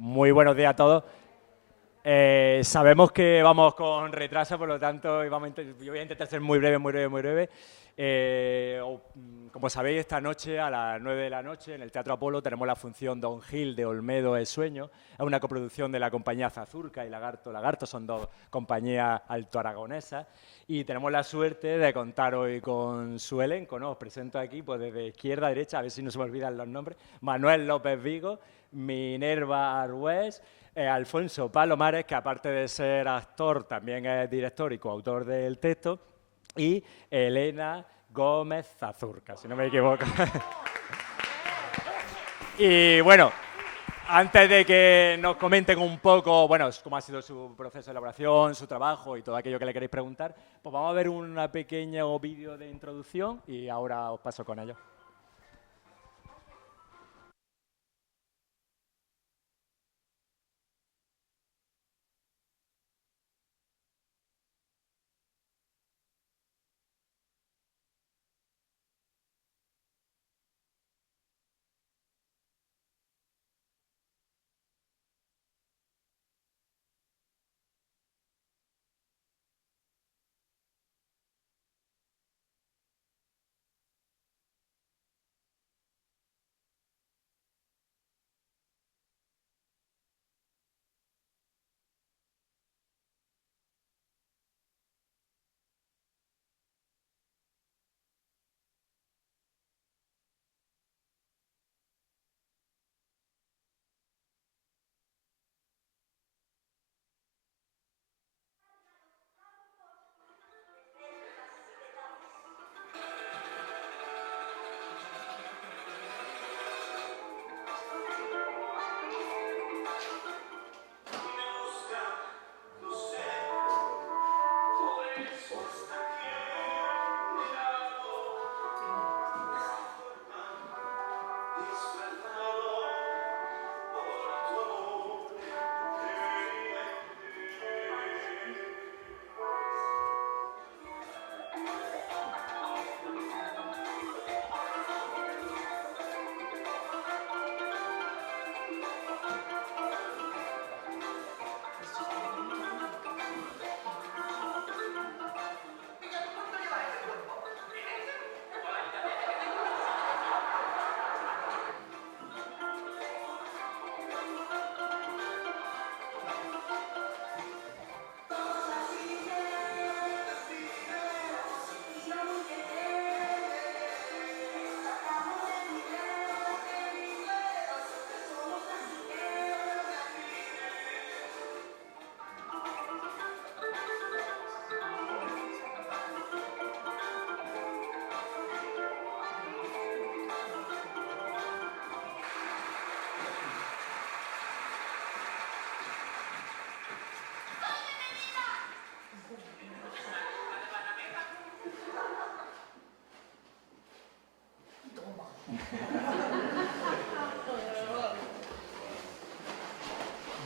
Muy buenos días a todos. Sabemos que vamos con retraso, por lo tanto, yo voy a intentar ser muy breve, muy breve, muy breve. Como sabéis, esta noche a las 9 de la noche en el Teatro Apolo tenemos la función Don Gil de Olmedo es Sueño. Es una coproducción de la compañía Zazurca y Lagarto. Lagarto son dos compañías altoaragonesas y tenemos la suerte de contar hoy con su elenco, ¿no? Os presento aquí pues, desde izquierda a derecha, a ver si no se me olvidan los nombres. Manuel López Vigo, Minerva Arrués, Alfonso Palomares, que aparte de ser actor, también es director y coautor del texto, y Elena Gómez Zazurca, si no me equivoco. Y bueno, antes de que nos comenten un poco, bueno, cómo ha sido su proceso de elaboración, su trabajo y todo aquello que le queréis preguntar, pues vamos a ver un pequeño vídeo de introducción y ahora os paso con ello.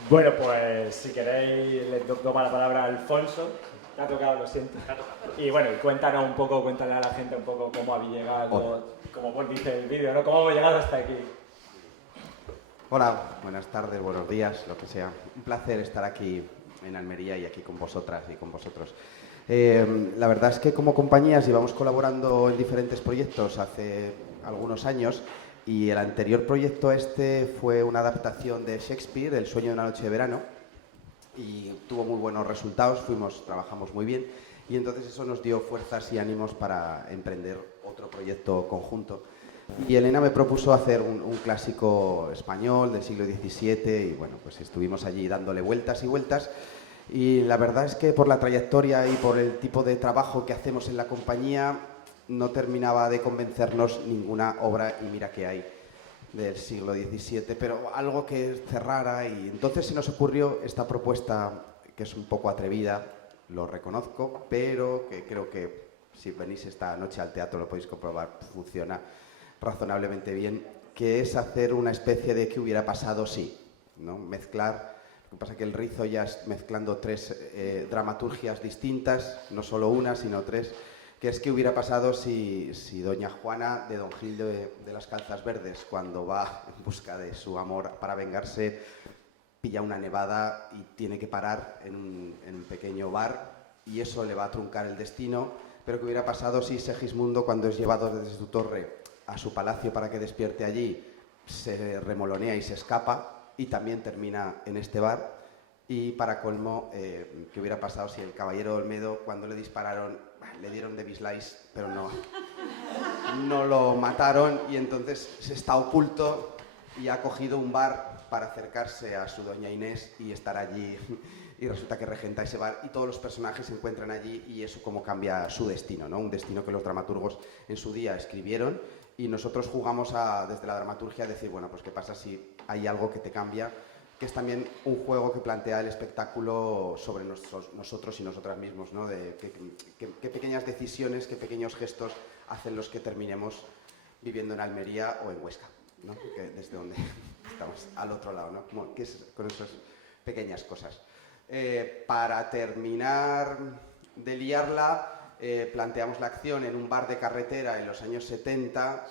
Bueno, pues si queréis, le tomo la palabra a Alfonso. Te ha tocado, lo siento. Y bueno, cuéntanos un poco, cuéntale a la gente un poco cómo habéis llegado, como vos dice el vídeo, ¿no? ¿Cómo hemos llegado hasta aquí? Hola, buenas tardes, buenos días, lo que sea. Un placer estar aquí en Almería y aquí con vosotras y con vosotros. La verdad es que como compañías llevamos colaborando en diferentes proyectos hace algunos años y el anterior proyecto este fue una adaptación de Shakespeare, El sueño de una noche de verano, y tuvo muy buenos resultados, trabajamos muy bien y entonces eso nos dio fuerzas y ánimos para emprender otro proyecto conjunto. Y Elena me propuso hacer un clásico español del siglo XVII y bueno, pues estuvimos allí dándole vueltas y vueltas y la verdad es que por la trayectoria y por el tipo de trabajo que hacemos en la compañía no terminaba de convencernos ninguna obra, y mira que hay, del siglo XVII, pero algo que cerrara, y entonces se nos ocurrió esta propuesta que es un poco atrevida, lo reconozco, pero que creo que si venís esta noche al teatro lo podéis comprobar, funciona razonablemente bien, que es hacer una especie de qué hubiera pasado si, ¿no? Mezclar, lo que pasa es que el rizo ya es mezclando tres dramaturgias distintas, no solo una, sino tres, que es qué hubiera pasado si doña Juana de Don Gil de las Calzas Verdes, cuando va en busca de su amor para vengarse, pilla una nevada y tiene que parar en un pequeño bar y eso le va a truncar el destino. Pero ¿qué hubiera pasado si Segismundo, cuando es llevado desde su torre a su palacio para que despierte allí, se remolonea y se escapa y también termina en este bar? Y para colmo, ¿qué hubiera pasado si el caballero Olmedo, cuando le dispararon, le dieron de bisláis, pero no lo mataron y entonces se está oculto y ha cogido un bar para acercarse a su doña Inés y estar allí? Y resulta que regenta ese bar y todos los personajes se encuentran allí y eso como cambia su destino, ¿no? Un destino que los dramaturgos en su día escribieron y nosotros jugamos desde la dramaturgia a decir, bueno, pues qué pasa si hay algo que te cambia, que es también un juego que plantea el espectáculo sobre nosotros y nosotras mismos, ¿no? De qué pequeñas decisiones, qué pequeños gestos hacen los que terminemos viviendo en Almería o en Huesca, ¿no? Que desde donde estamos, al otro lado, ¿no? Como, ¿qué es con esas pequeñas cosas? Para terminar de liarla, planteamos la acción en un bar de carretera en los años 70,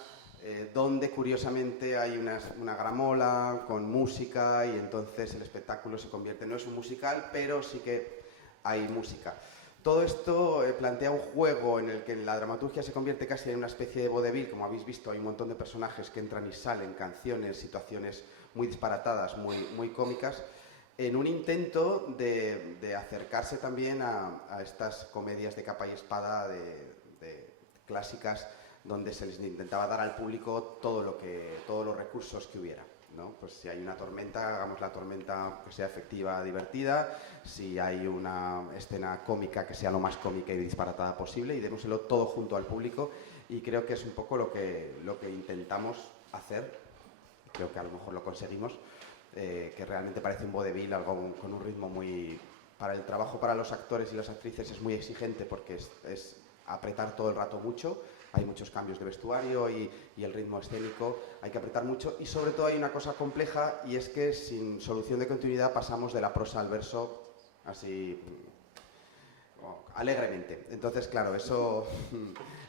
donde curiosamente hay una gramola con música y entonces el espectáculo se convierte, no es un musical, pero sí que hay música. Todo esto plantea un juego en el que la dramaturgia se convierte casi en una especie de vodevil. Como habéis visto, hay un montón de personajes que entran y salen, canciones, situaciones muy disparatadas, muy cómicas, en un intento de acercarse también a estas comedias de capa y espada de clásicas, donde se les intentaba dar al público todos los recursos que hubiera, ¿no? Pues si hay una tormenta, hagamos la tormenta que sea efectiva, divertida. Si hay una escena cómica, que sea lo más cómica y disparatada posible, y démoselo todo junto al público. Y creo que es un poco lo que intentamos hacer. Creo que a lo mejor lo conseguimos. Que realmente parece un vodevil, algo con un ritmo muy... Para el trabajo para los actores y las actrices es muy exigente porque es apretar todo el rato mucho, hay muchos cambios de vestuario y el ritmo escénico, hay que apretar mucho y sobre todo hay una cosa compleja y es que sin solución de continuidad pasamos de la prosa al verso así alegremente. Entonces, claro, eso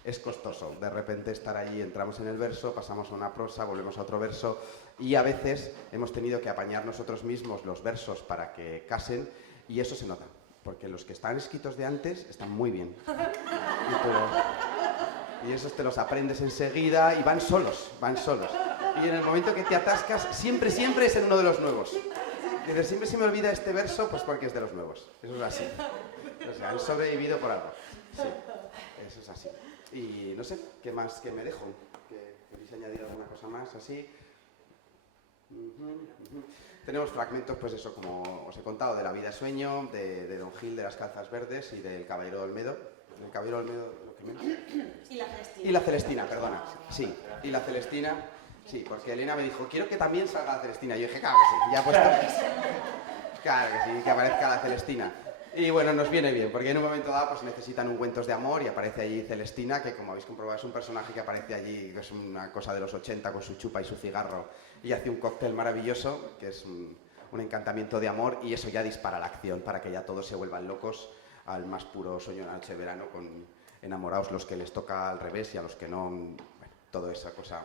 es costoso. De repente estar allí, entramos en el verso, pasamos a una prosa, volvemos a otro verso y a veces hemos tenido que apañar nosotros mismos los versos para que casen y eso se nota, porque los que están escritos de antes están muy bien. Y esos te los aprendes enseguida y van solos. Y en el momento que te atascas, siempre es en uno de los nuevos. Dices, siempre se me olvida este verso, pues porque es de los nuevos. Eso es así. O sea, han sobrevivido por algo. Sí, eso es así. Y no sé, ¿qué más que me dejo? ¿Queréis añadir alguna cosa más así? Tenemos fragmentos, pues eso, como os he contado, de La vida es sueño, de Don Gil, de las calzas verdes y del Caballero Olmedo. El Caballero Olmedo, lo que menos. Y la Celestina, perdona. Sí, y la Celestina, sí, porque Elena me dijo, quiero que también salga la Celestina. Y yo dije, claro que sí, ya puesto. Claro que sí, que aparezca la Celestina. Y bueno, nos viene bien, porque en un momento dado pues necesitan ungüentos de amor y aparece allí Celestina, que como habéis comprobado es un personaje que aparece allí, que es una cosa de los 80 con su chupa y su cigarro y hace un cóctel maravilloso, que es un encantamiento de amor y eso ya dispara la acción para que ya todos se vuelvan locos al más puro sueño de la noche de verano, con enamorados los que les toca al revés y a los que no, bueno, toda esa cosa.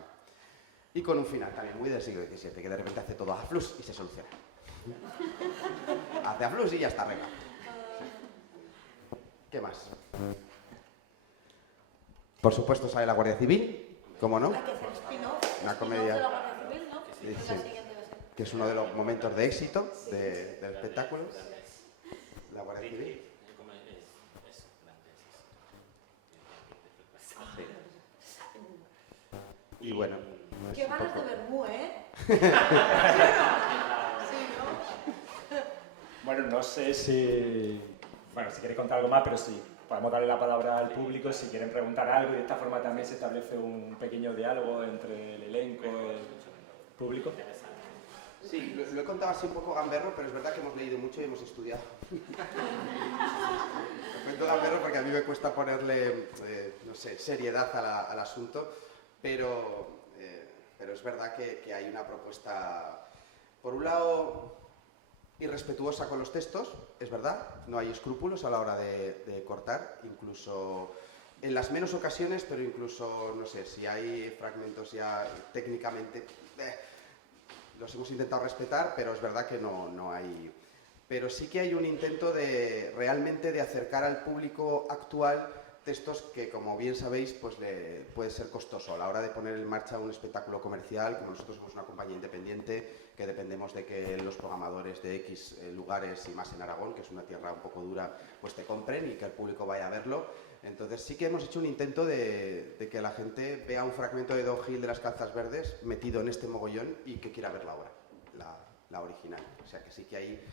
Y con un final también muy del siglo XVII, que de repente hace todo a flus y se soluciona. Hace a flus y ya está arreglado. ¿Qué más? Por supuesto sale la Guardia Civil, ¿cómo no? Una comedia que es uno de los momentos de éxito del espectáculo. La Guardia Civil. Sí. Y bueno. Qué ganas de vermú, ¿eh? Bueno, no sé si... Bueno, si queréis contar algo más, pero sí, podemos darle la palabra al público si quieren preguntar algo y de esta forma también se establece un pequeño diálogo entre el elenco y el público. Sí, lo he contado así un poco gamberro, pero es verdad que hemos leído mucho y hemos estudiado. Lo cuento gamberro porque a mí me cuesta ponerle, no sé, seriedad al asunto, pero es verdad que hay una propuesta, por un lado, irrespetuosa con los textos, es verdad, no hay escrúpulos a la hora de cortar, incluso en las menos ocasiones, pero incluso, no sé, si hay fragmentos ya técnicamente, los hemos intentado respetar, pero es verdad que no hay... Pero sí que hay un intento de realmente de acercar al público actual textos que, como bien sabéis, pues puede ser costoso a la hora de poner en marcha un espectáculo comercial. Como nosotros somos una compañía independiente, que dependemos de que los programadores de X lugares y más en Aragón, que es una tierra un poco dura, pues te compren y que el público vaya a verlo. Entonces sí que hemos hecho un intento de que la gente vea un fragmento de Don Gil de las Calzas Verdes metido en este mogollón y que quiera ver la obra, la original. O sea que sí que hay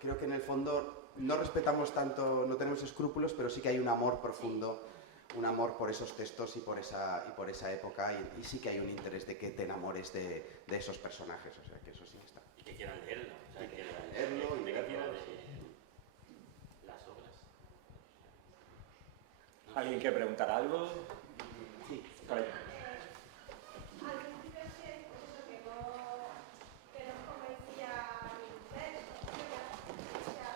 creo que en el fondo no respetamos tanto, no tenemos escrúpulos, pero sí que hay un amor profundo, un amor por esos textos y por esa época, y sí que hay un interés de que te enamores de esos personajes, o sea que eso sí que está. Y que quieran leerlo. O sea, y que quieran leerlo y verlo. Las obras. ¿Alguien quiere preguntar algo? Sí. Caballero. Al principio es que, pues eso, que nos convencía mi mujer, o sea,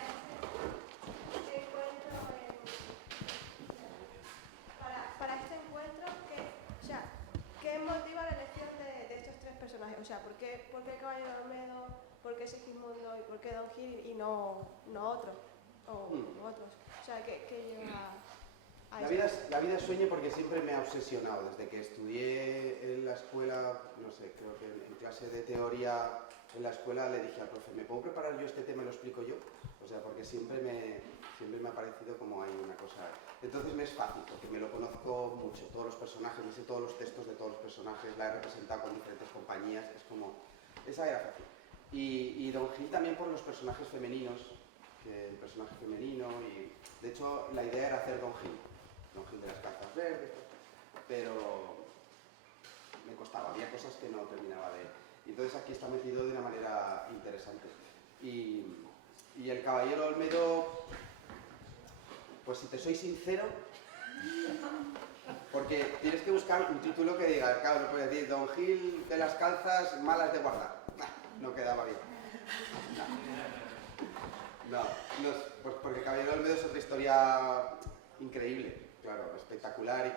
para este encuentro, para este encuentro, o sea, ¿qué motiva la elección de estos tres personajes? O sea, ¿por qué Caballero de Olmedo, por qué Segismundo y por qué Don Gil y no otro? O otros. O sea, ¿qué lleva a La vida es sueño porque siempre me ha obsesionado. Desde que estudié en la escuela, no sé, creo que en clase de teoría en la escuela le dije al profe, ¿me puedo preparar yo este tema y lo explico yo? O sea, porque siempre me ha parecido como hay una cosa... Entonces me es fácil, porque me lo conozco mucho, todos los personajes, me sé todos los textos de todos los personajes, la he representado con diferentes compañías, es como... Esa era fácil. Y Don Gil también por los personajes femeninos, que el personaje femenino, y de hecho la idea era hacer Don Gil de las Calzas Verdes, pero me costaba, había cosas que no terminaba de... Y entonces aquí está metido de una manera interesante. Y el Caballero Olmedo, pues si te soy sincero, porque tienes que buscar un título que diga, claro, no puedes decir Don Gil de las Calzas malas de guardar. No quedaba bien. No, pues porque Caballero Olmedo es otra historia increíble, claro, espectacular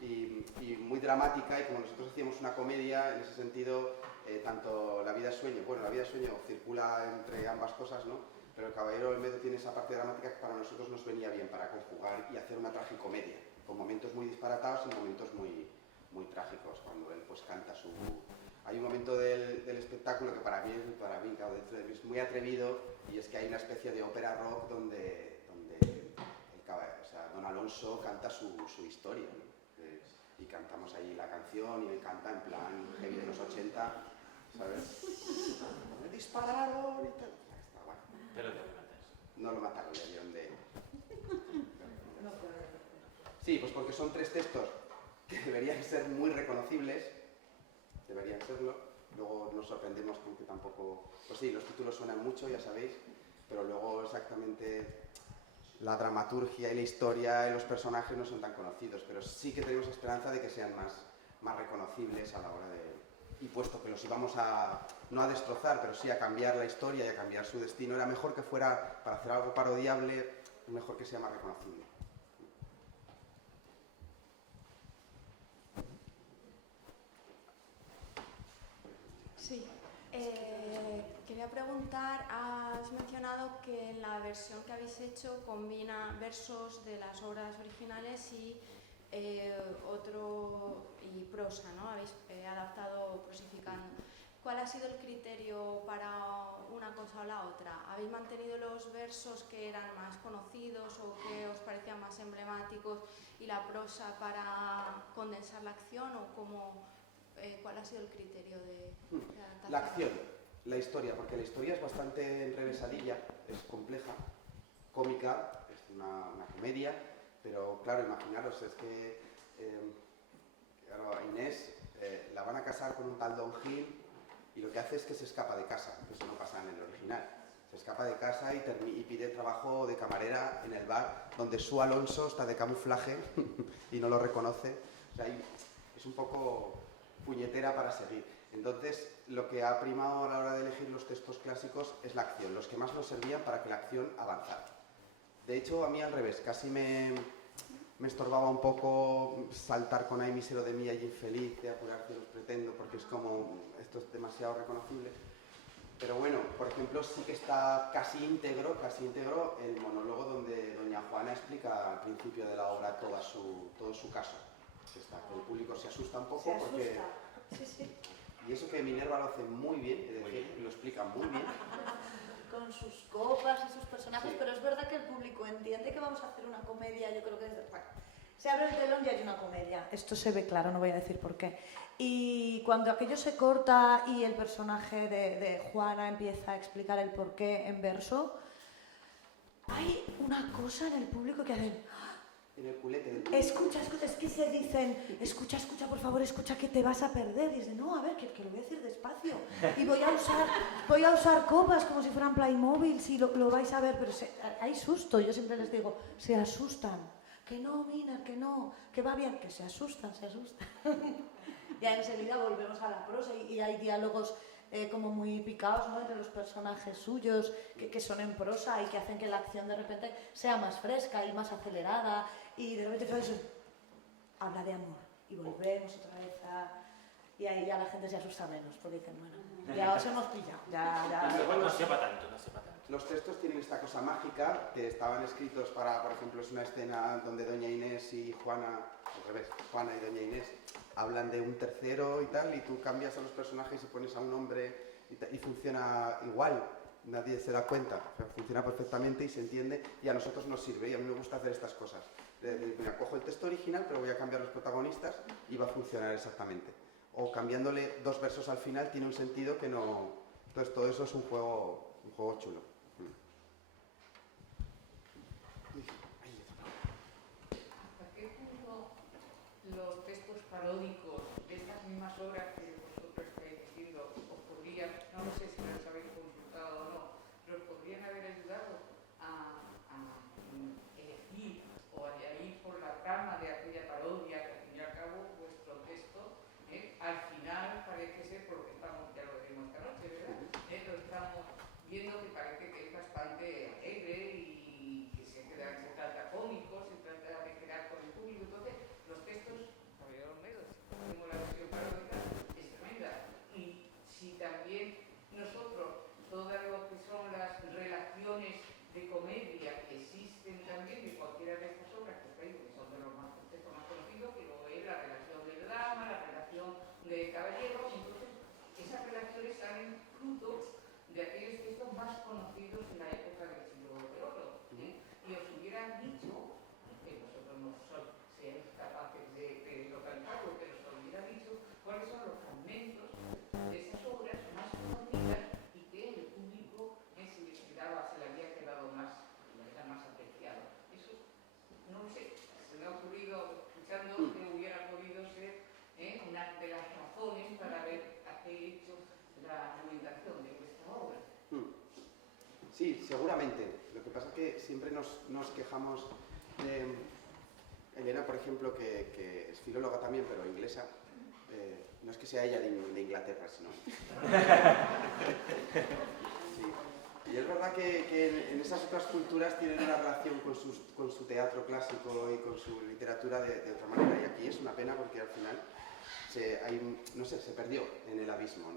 y muy dramática, y como nosotros hacíamos una comedia, en ese sentido, tanto La vida es sueño, bueno, La vida es sueño circula entre ambas cosas, ¿no? Pero el Caballero Olmedo tiene esa parte dramática que para nosotros nos venía bien para conjugar y hacer una tragicomedia, con momentos muy disparatados y momentos muy, muy trágicos, cuando él pues canta su... Hay un momento del espectáculo que para mí, claro, dentro de mí es muy atrevido, y es que hay una especie de ópera rock donde Don Alonso canta su historia, ¿no? Y cantamos ahí la canción y me canta en plan heavy de los 80, ¿sabes? Me dispararon y tal. Está guay. Pero no lo matas. No lo mataron, le dieron de... Sí, pues porque son tres textos que deberían ser muy reconocibles, deberían serlo. Luego nos sorprendemos con que tampoco... Pues sí, los títulos suenan mucho, ya sabéis, pero luego exactamente la dramaturgia y la historia y los personajes no son tan conocidos, pero sí que tenemos esperanza de que sean más reconocibles a la hora de... Y puesto que los íbamos no a destrozar, pero sí a cambiar la historia y a cambiar su destino, era mejor que fuera, para hacer algo parodiable, mejor que sea más reconocible. Sí. Quería preguntar, has mencionado que en la versión que habéis hecho combina versos de las obras originales y prosa, ¿no? Habéis adaptado prosificando. ¿Cuál ha sido el criterio para una cosa o la otra? ¿Habéis mantenido los versos que eran más conocidos o que os parecían más emblemáticos y la prosa para condensar la acción, o cuál ha sido el criterio de adaptación? La acción, la historia, porque la historia es bastante enrevesadilla, es compleja, cómica, es una comedia, pero claro, imaginaros, es que claro, a Inés la van a casar con un tal Don Gil y lo que hace es que se escapa de casa, que eso no pasa en el original. Se escapa de casa y pide trabajo de camarera en el bar donde su Alonso está de camuflaje y no lo reconoce. O sea, es un poco puñetera para seguir. Entonces, lo que ha primado a la hora de elegir los textos clásicos es la acción, los que más nos servían para que la acción avanzara. De hecho, a mí al revés, casi me me estorbaba un poco saltar con Ay, mísero de mí, ay, infeliz, de apurar cielos pretendo, porque es como, esto es demasiado reconocible. Pero bueno, por ejemplo, sí que está casi íntegro el monólogo donde doña Juana explica al principio de la obra todo su caso. Que el público se asusta un poco porque... Sí, sí. Y eso que Minerva lo hace muy bien, es decir, lo explica muy bien. Con sus copas y sus personajes, Sí. pero es verdad que el público entiende que vamos a hacer una comedia, yo creo que bueno, se abre el telón y hay una comedia. Esto se ve claro, no voy a decir por qué. Y cuando aquello se corta y el personaje de Juana empieza a explicar el porqué en verso, hay una cosa en el público que hacen... En el culete del público. Escucha, es que se dicen, escucha, por favor, escucha que te vas a perder. Y dicen, no, a ver, que lo voy a decir despacio. Y voy a usar copas como si fueran Playmobil, si lo vais a ver, pero hay susto. Yo siempre les digo, se asustan. Que no, Miner, que no, que va bien, que se asustan. Ya enseguida volvemos a la prosa y hay diálogos como muy picados, ¿no?, entre los personajes suyos que son en prosa y que hacen que la acción de repente sea más fresca y más acelerada y de repente habla de amor y volvemos otra vez y ahí ya la gente se asusta menos porque dicen, bueno, ya os hemos pillado, No sepa tanto. Los textos tienen esta cosa mágica que estaban escritos para, por ejemplo, es una escena donde doña Inés y Juana, al revés, Juana y doña Inés hablan de un tercero y tal, y tú cambias a los personajes y pones a un hombre y funciona igual, nadie se da cuenta, o sea, funciona perfectamente y se entiende, y a nosotros nos sirve, y a mí me gusta hacer estas cosas. Mira, cojo el texto original, pero voy a cambiar los protagonistas y va a funcionar exactamente. O cambiándole 2 versos al final tiene un sentido que no... Entonces todo eso es un juego chulo. ¿Hasta qué punto los textos paródicos de estas mismas obras que vosotros estáis diciendo os podrían, no lo sé si los habéis consultado o no, pero os podrían haber ayudado a elegir o a ir por la trama de aquella parodia que al fin y al cabo vuestro texto al final parece ser, por lo que estamos, ya lo vemos esta noche, ¿verdad? Lo estamos viendo que parece que es bastante alegre y que se trata cómico, se trata de quedar con el público. Entonces, los textos, Javier Olmedo, si tenemos la versión paródica, es tremenda. Y si también nosotros, todo lo que son las relaciones de comedia que existen también de cualquiera de estas obras que traigo, que son de los textos más conocidos, que luego es la relación del drama, la relación de caballero, entonces esas relaciones salen fruto de aquellos textos más conocidos en la época del siglo de oro. Y os hubieran dicho, que vosotros no seáis capaces de localizarlo, pero os hubiera dicho cuáles son los fragmentos de esas obras más conocidas y que el público se le había quedado más, era más apreciado. Eso, no lo sé, se me ha ocurrido, escuchando, que hubiera podido ser una de las razones para haber hecho la argumentación de vuestra obra. Sí, seguramente. Lo que pasa es que siempre nos quejamos de Elena, por ejemplo, que es filóloga también, pero inglesa. No es que sea ella de Inglaterra, sino... Sí. Y es verdad que en esas otras culturas tienen una relación con su teatro clásico y con su literatura de otra manera. Y aquí es una pena porque al final se perdió en el abismo.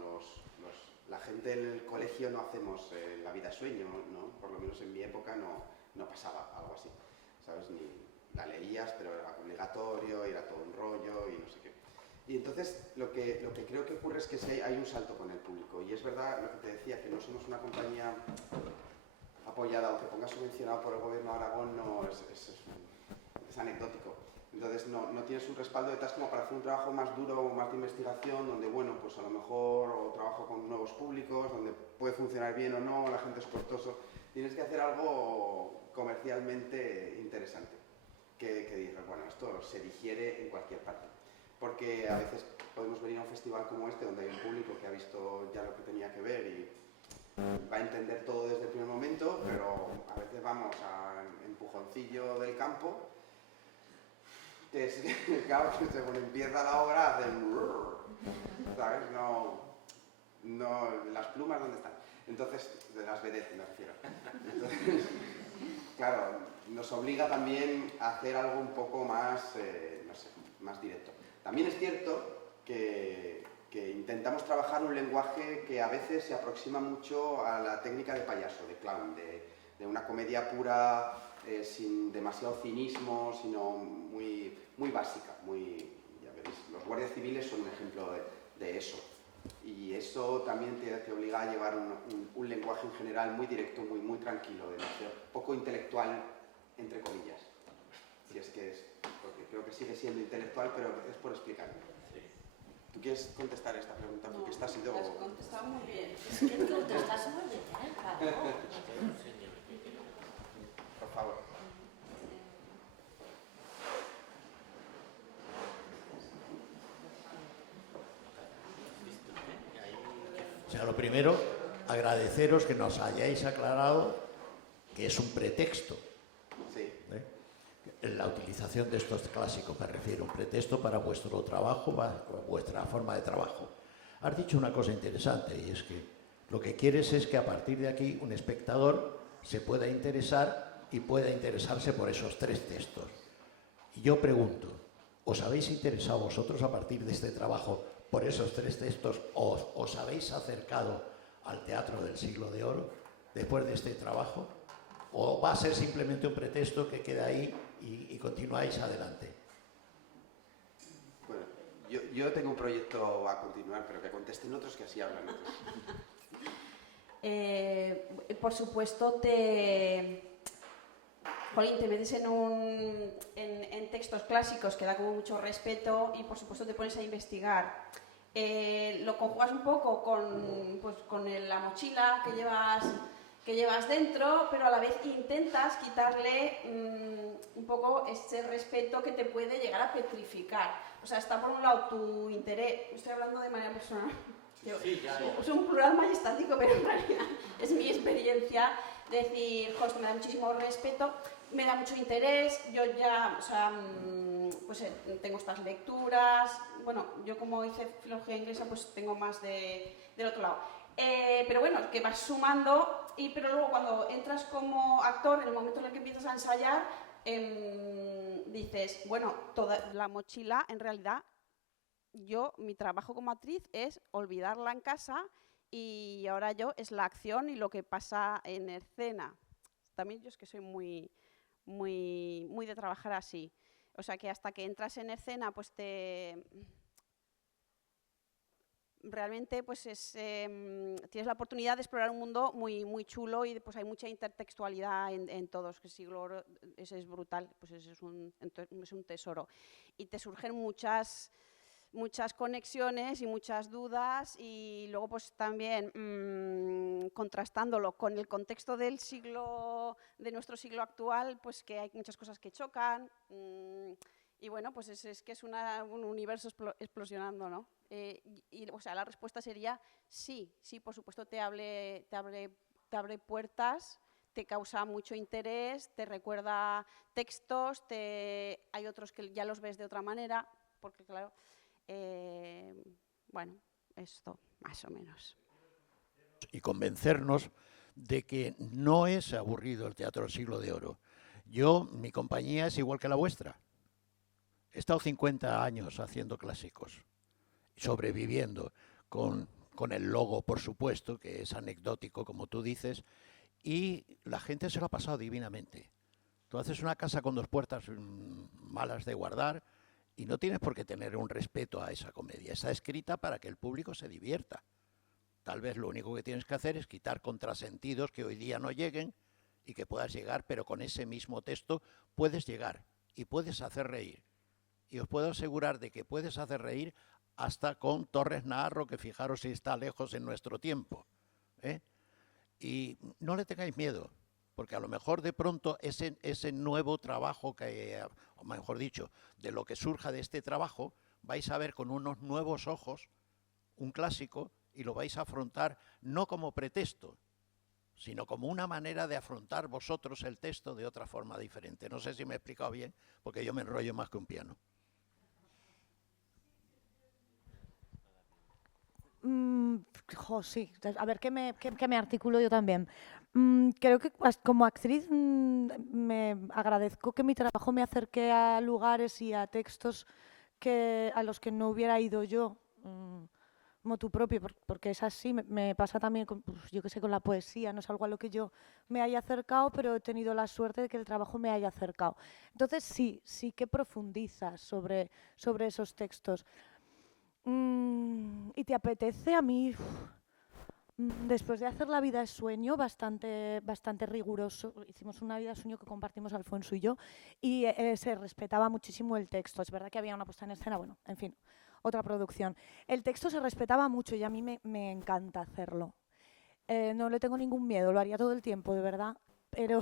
La gente en el colegio no hacemos la vida sueño, ¿no? Por lo menos en mi época no pasaba algo así, ¿sabes? Ni la leías, pero era obligatorio, era todo un rollo y no sé qué. Y entonces lo que creo que ocurre es que sí hay un salto con el público. Y es verdad lo que te decía, que no somos una compañía apoyada, aunque ponga subvencionado por el gobierno de Aragón, no es anecdótico. Entonces no tienes un respaldo detrás como para hacer un trabajo más duro o más de investigación, donde bueno, pues a lo mejor o trabajo con nuevos públicos, donde puede funcionar bien o no, la gente es costoso. Tienes que hacer algo comercialmente interesante, que digas, bueno, esto se digiere en cualquier parte. Porque a veces podemos venir a un festival como este, donde hay un público que ha visto ya lo que tenía que ver y va a entender todo desde el primer momento, pero a veces vamos a empujoncillo del campo, claro, que según empieza la obra hacen... ¿Sabes? No, las plumas, ¿dónde están? Entonces, de las vedettes me refiero. Entonces, claro, nos obliga también a hacer algo un poco más, no sé, más directo. También es cierto que intentamos trabajar un lenguaje que a veces se aproxima mucho a la técnica de payaso, de clown, de una comedia pura, sin demasiado cinismo, sino muy básica, ya veréis, los guardias civiles son un ejemplo de eso. Y eso también te obliga a llevar un lenguaje en general muy directo, muy tranquilo, demasiado poco intelectual, entre comillas. Si es que es, porque creo que sigue siendo intelectual, pero es por explicarlo. ¿Tú quieres contestar esta pregunta? Porque esta ha sido... Has contestado muy bien. Es que tú contestas muy bien, claro. Por favor. O sea, lo primero, agradeceros que nos hayáis aclarado que es un pretexto. Sí. La utilización de estos clásicos, me refiero, un pretexto para vuestro trabajo, para vuestra forma de trabajo. Has dicho una cosa interesante y es que lo que quieres es que a partir de aquí un espectador se pueda interesar y pueda interesarse por esos tres textos. Y yo pregunto, ¿os habéis interesado vosotros a partir de este trabajo por esos tres textos? ¿Os habéis acercado al teatro del Siglo de Oro después de este trabajo? ¿O va a ser simplemente un pretexto que queda ahí y continuáis adelante? Bueno, yo tengo un proyecto a continuar, pero que contesten otros, que así hablan otros. Por supuesto, Jolín, te metes en textos clásicos que da como mucho respeto y por supuesto te pones a investigar. Lo conjugas un poco con la mochila que llevas dentro, pero a la vez intentas quitarle un poco ese respeto que te puede llegar a petrificar. O sea, está por un lado tu interés, estoy hablando de manera personal, Sí, ya. es un plural majestático, pero en realidad es mi experiencia, decir, jo, esto me da muchísimo respeto, me da mucho interés, yo ya, o sea, pues tengo estas lecturas, bueno, yo como hice filología inglesa, pues tengo más del otro lado. Pero bueno, que vas sumando, pero luego cuando entras como actor, en el momento en el que empiezas a ensayar, dices, bueno, toda la mochila, en realidad, mi trabajo como actriz es olvidarla en casa y ahora yo es la acción y lo que pasa en escena. También yo es que soy muy de trabajar así. O sea que hasta que entras en escena, pues realmente pues tienes la oportunidad de explorar un mundo muy chulo y pues hay mucha intertextualidad en todos, que el siglo oro es brutal, pues es un tesoro. Y te surgen muchas conexiones y muchas dudas y luego pues también contrastándolo con el contexto de nuestro siglo actual, pues que hay muchas cosas que chocan y bueno, pues es que es un universo explosionando, ¿no? O sea, la respuesta sería sí, por supuesto te abre puertas, te causa mucho interés, te recuerda textos, hay otros que ya los ves de otra manera, porque claro, bueno, esto más o menos. Y convencernos de que no es aburrido el Teatro del Siglo de Oro. Mi compañía es igual que la vuestra. He estado 50 años haciendo clásicos, sobreviviendo con el logo, por supuesto, que es anecdótico, como tú dices, y la gente se lo ha pasado divinamente. Tú haces una casa con dos puertas malas de guardar y no tienes por qué tener un respeto a esa comedia. Está escrita para que el público se divierta. Tal vez lo único que tienes que hacer es quitar contrasentidos que hoy día no lleguen y que puedas llegar, pero con ese mismo texto puedes llegar y puedes hacer reír. Y os puedo asegurar de que puedes hacer reír hasta con Torres Naharro, que fijaros si está lejos en nuestro tiempo. Y no le tengáis miedo, porque a lo mejor de pronto ese nuevo trabajo, o mejor dicho, de lo que surja de este trabajo, vais a ver con unos nuevos ojos un clásico y lo vais a afrontar no como pretexto, sino como una manera de afrontar vosotros el texto de otra forma diferente. No sé si me he explicado bien, porque yo me enrollo más que un piano. Sí, a ver, ¿qué me articulo yo también? Creo que como actriz me agradezco que mi trabajo me acerque a lugares y a textos a los que no hubiera ido yo, motu propio, porque es así. Me pasa también, pues, yo que sé, con la poesía. No es algo a lo que yo me haya acercado, pero he tenido la suerte de que el trabajo me haya acercado. Entonces sí que profundizas sobre esos textos. ¿Y te apetece? A mí, después de hacer La vida es sueño, bastante riguroso, hicimos una vida es sueño que compartimos Alfonso y yo, y se respetaba muchísimo el texto. Es verdad que había una puesta en escena, bueno, en fin, otra producción. El texto se respetaba mucho y a mí me encanta hacerlo. No le tengo ningún miedo, lo haría todo el tiempo, de verdad. Pero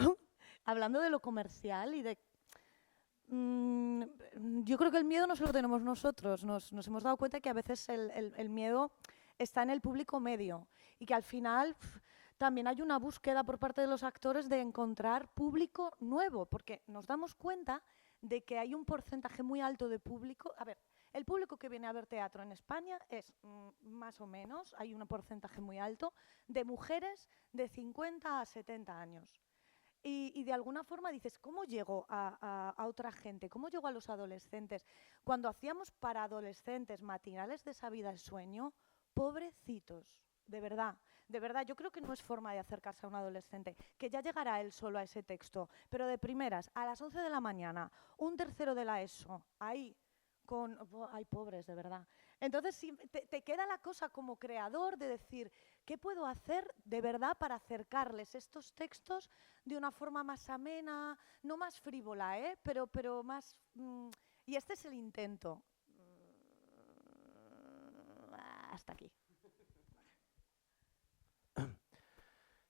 hablando de lo comercial y de... yo creo que el miedo no solo tenemos nosotros. Nos hemos dado cuenta que a veces el miedo está en el público medio y que al final también hay una búsqueda por parte de los actores de encontrar público nuevo, porque nos damos cuenta de que hay un porcentaje muy alto de público. A ver, el público que viene a ver teatro en España es más o menos, hay un porcentaje muy alto de mujeres de 50 a 70 años. Y de alguna forma dices, ¿cómo llego a otra gente? ¿Cómo llego a los adolescentes? Cuando hacíamos para adolescentes matinales de esa vida de sueño, pobrecitos, de verdad, yo creo que no es forma de acercarse a un adolescente, que ya llegará él solo a ese texto, pero de primeras, a las 11 de la mañana, un tercero de la ESO, ahí, ay, pobres, de verdad. Entonces te queda la cosa como creador de decir, ¿qué puedo hacer de verdad para acercarles estos textos de una forma más amena, no más frívola, pero más... y este es el intento. Hasta aquí.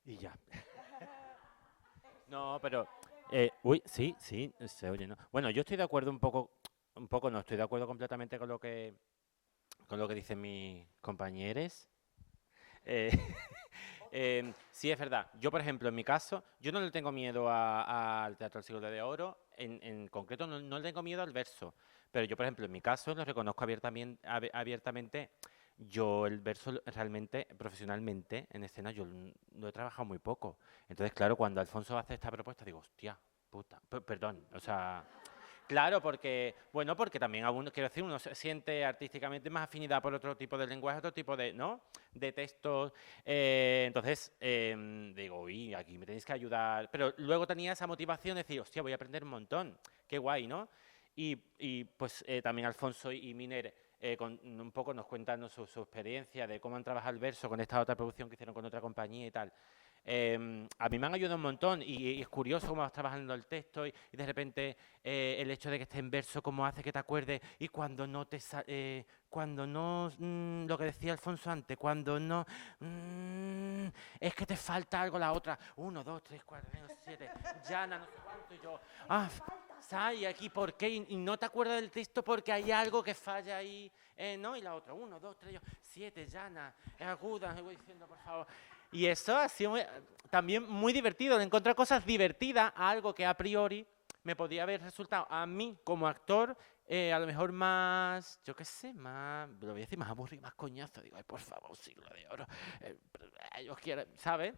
Y ya. No, pero... sí, se oye, ¿no? Bueno, yo estoy de acuerdo un poco no, estoy de acuerdo completamente con lo que dicen mis compañeros. Eh, sí, es verdad. Yo, por ejemplo, en mi caso, yo no le tengo miedo al Teatro del Siglo de Oro. En concreto, no le tengo miedo al verso. Pero yo, por ejemplo, en mi caso, lo reconozco abiertamente. Yo el verso realmente, profesionalmente, en escena, yo lo he trabajado muy poco. Entonces, claro, cuando Alfonso hace esta propuesta, digo, hostia, puta, perdón, o sea... Claro, porque también quiero decir, uno se siente artísticamente más afinidad por otro tipo de lenguaje, otro tipo de, ¿no? De textos. Entonces, digo, uy, aquí me tenéis que ayudar. Pero luego tenía esa motivación de decir, hostia, voy a aprender un montón. Qué guay, ¿no? Y pues también Alfonso y Miner un poco nos cuentan su experiencia de cómo han trabajado el verso con esta otra producción que hicieron con otra compañía y tal. A mí me han ayudado un montón y es curioso cómo vas trabajando el texto y de repente el hecho de que esté en verso, cómo hace que te acuerdes y cuando no lo que decía Alfonso antes, cuando no, es que te falta algo la otra, 1, 2, 3, 4, 5, 7, Yana, no sé cuánto, y yo, ¿sabes? Aquí, ¿por qué? Y no te acuerdas del texto porque hay algo que falla ahí, ¿no? Y la otra, 1, 2, 3, 7, Yana, es aguda, me voy diciendo, por favor. Y eso ha sido también muy divertido, de encontrar cosas divertidas a algo que a priori me podía haber resultado a mí como actor a lo mejor más, yo qué sé, más, lo voy a decir, más aburrido, más coñazo. Digo, ay, por favor, Siglo de Oro, ellos quieren, ¿sabes?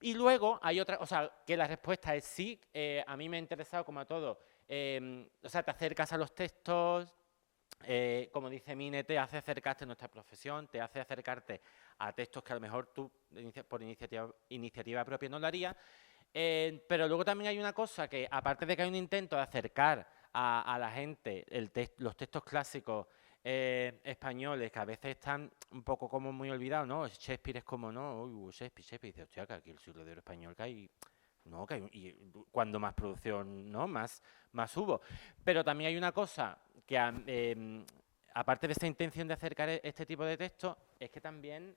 Y luego hay otra, o sea, que la respuesta es sí, a mí me ha interesado como a todo, o sea, te acercas a los textos, como dice Mine, te hace acercarte a nuestra profesión, te hace acercarte a textos que a lo mejor tú por iniciativa propia no lo harías, pero luego también hay una cosa que, aparte de que hay un intento de acercar a la gente los textos clásicos españoles, que a veces están un poco como muy olvidados, ¿no? Shakespeare es como, ¿no? Uy, Shakespeare, dice, hostia, que aquí el Siglo de Oro español que hay... No, y cuando más producción, ¿no? Más hubo. Pero también hay una cosa que, aparte de esta intención de acercar este tipo de textos, es que también,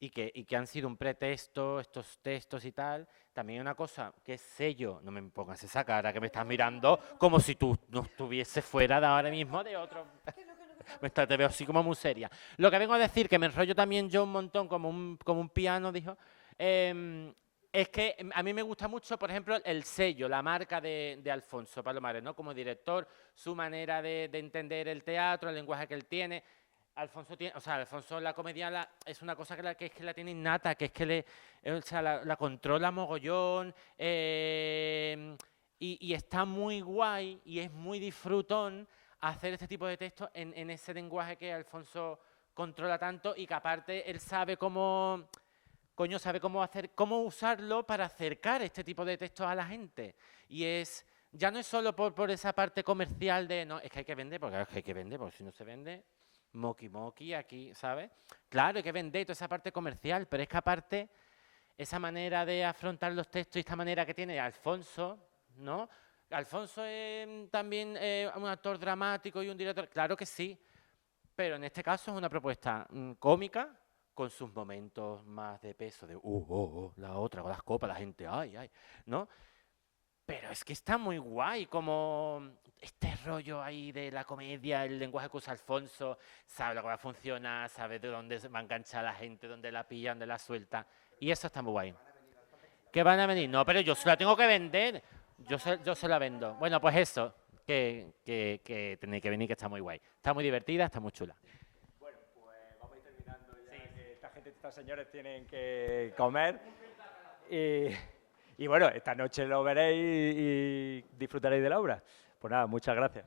y que han sido un pretexto, estos textos y tal, también hay una cosa que es sello, no me pongas esa cara que me estás mirando como si tú no estuvieses fuera de ahora mismo de otro... Te veo así como muy seria. Lo que vengo a decir, que me enrollo también yo un montón como un piano, dijo... es que a mí me gusta mucho, por ejemplo, el sello, la marca de Alfonso Palomares, ¿no? Como director, su manera de entender el teatro, el lenguaje que él tiene. Alfonso tiene, o sea, Alfonso la comedia es una cosa que la tiene innata, que es que o sea, la controla mogollón, y está muy guay y es muy disfrutón hacer este tipo de textos en ese lenguaje que Alfonso controla tanto y que aparte él sabe cómo, coño, sabe cómo usarlo para acercar este tipo de textos a la gente. Y ya no es solo por esa parte comercial de, no, es que hay que vender, porque claro, es que hay que vender, porque si no se vende, moki aquí, ¿sabes? Claro, hay que vender toda esa parte comercial, pero es que aparte, esa manera de afrontar los textos y esta manera que tiene Alfonso, ¿no? Alfonso es también un actor dramático y un director, claro que sí, pero en este caso es una propuesta cómica, con sus momentos más de peso, de la otra, con las copas, la gente, ay, ¿no? Pero es que está muy guay como este rollo ahí de la comedia, el lenguaje que usa Alfonso, sabe lo que va a funcionar, sabe de dónde va a enganchar a la gente, dónde la pilla, dónde la suelta. Y eso está muy guay. ¿Qué van a venir? No, pero yo se la tengo que vender. Yo se la vendo. Bueno, pues eso, que tenéis que venir, que está muy guay. Está muy divertida, está muy chula. Bueno, pues vamos a ir terminando ya, que esta gente, estos señores tienen que comer. Y bueno, esta noche lo veréis y disfrutaréis de la obra. Pues nada, muchas gracias.